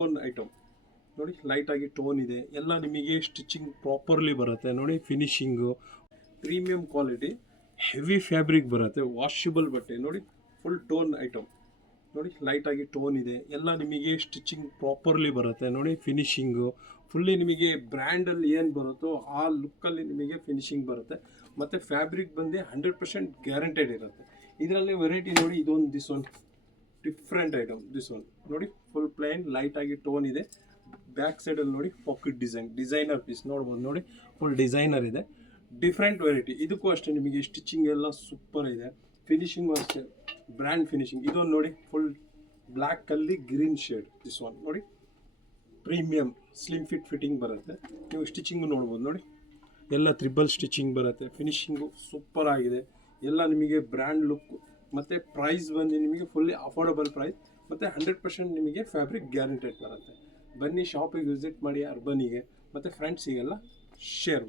Tone item ನೋಡಿ, ಲೈಟಾಗಿ tone ಇದೆ ಎಲ್ಲ. ನಿಮಗೆ ಸ್ಟಿಚಿಂಗ್ ಪ್ರಾಪರ್ಲಿ ಬರುತ್ತೆ ನೋಡಿ. ಫಿನಿಶಿಂಗು ಪ್ರೀಮಿಯಂ ಕ್ವಾಲಿಟಿ, ಹೆವಿ ಫ್ಯಾಬ್ರಿಕ್ ಬರುತ್ತೆ, ವಾಷಬಲ್ ಬಟ್ಟೆ ನೋಡಿ. ಫುಲ್ ಟೋನ್ ಐಟಮ್ ನೋಡಿ, ಲೈಟಾಗಿ ಟೋನ್ ಇದೆ ಎಲ್ಲ. ನಿಮಗೆ ಸ್ಟಿಚಿಂಗ್ ಪ್ರಾಪರ್ಲಿ ಬರುತ್ತೆ ನೋಡಿ. ಫಿನಿಶಿಂಗು ಫುಲ್ಲಿ ನಿಮಗೆ ಬ್ರ್ಯಾಂಡಲ್ಲಿ ಏನು ಬರುತ್ತೋ ಆ ಲುಕ್ಕಲ್ಲಿ ನಿಮಗೆ ಫಿನಿಶಿಂಗ್ ಬರುತ್ತೆ. ಮತ್ತು ಫ್ಯಾಬ್ರಿಕ್ ಬಂದು 100% ಗ್ಯಾರಂಟೆಡ್ ಇರುತ್ತೆ. ಇದರಲ್ಲಿ ವೆರೈಟಿ ನೋಡಿ, this one different item. This one ನೋಡಿ, ಫುಲ್ ಪ್ಲೈನ್ ಲೈಟಾಗಿ ಟೋನ್ ಇದೆ. ಬ್ಯಾಕ್ ಸೈಡಲ್ಲಿ ನೋಡಿ ಪಾಕೆಟ್ ಡಿಸೈನರ್ ಪೀಸ್ ನೋಡ್ಬೋದು ನೋಡಿ. ಫುಲ್ ಡಿಸೈನರ್ ಇದೆ, ಡಿಫ್ರೆಂಟ್ ವೆರೈಟಿ. ಇದಕ್ಕೂ ಅಷ್ಟೇ ನಿಮಗೆ ಸ್ಟಿಚಿಂಗ್ ಎಲ್ಲ ಸೂಪರ್ ಇದೆ. ಫಿನಿಶಿಂಗು ಅಷ್ಟೇ ಬ್ರ್ಯಾಂಡ್ ಫಿನಿಶಿಂಗ್. ಇದೊಂದು ನೋಡಿ, ಫುಲ್ ಬ್ಲ್ಯಾಕಲ್ಲಿ ಗ್ರೀನ್ ಶೇಡ್. ದಿಸ್ ಒನ್ ನೋಡಿ, ಪ್ರೀಮಿಯಮ್ ಸ್ಲಿಮ್ ಫಿಟ್ಟಿಂಗ್ ಬರುತ್ತೆ. ನೀವು ಸ್ಟಿಚಿಂಗು ನೋಡ್ಬೋದು ನೋಡಿ, ಎಲ್ಲ ತ್ರಿಬಲ್ ಸ್ಟಿಚಿಂಗ್ ಬರುತ್ತೆ. ಫಿನಿಶಿಂಗು ಸೂಪರ್ ಆಗಿದೆ ಎಲ್ಲ. ನಿಮಗೆ ಬ್ರ್ಯಾಂಡ್ ಲುಕ್ ಮತ್ತು ಪ್ರೈಸ್ ಬಂದು ನಿಮಗೆ ಫುಲ್ಲಿ ಅಫೋರ್ಡಬಲ್ ಪ್ರೈಸ್ ಮತ್ತು 100% ನಿಮಗೆ ಫ್ಯಾಬ್ರಿಕ್ ಗ್ಯಾರಂಟೆಡ್ ಬರುತ್ತೆ. ಬನ್ನಿ ಶಾಪಿಗೆ ವಿಸಿಟ್ ಮಾಡಿ ಅರ್ಬನಿಗೆ, ಮತ್ತು ಫ್ರೆಂಡ್ಸಿಗೆಲ್ಲ ಶೇರ್ ಮಾಡಿ.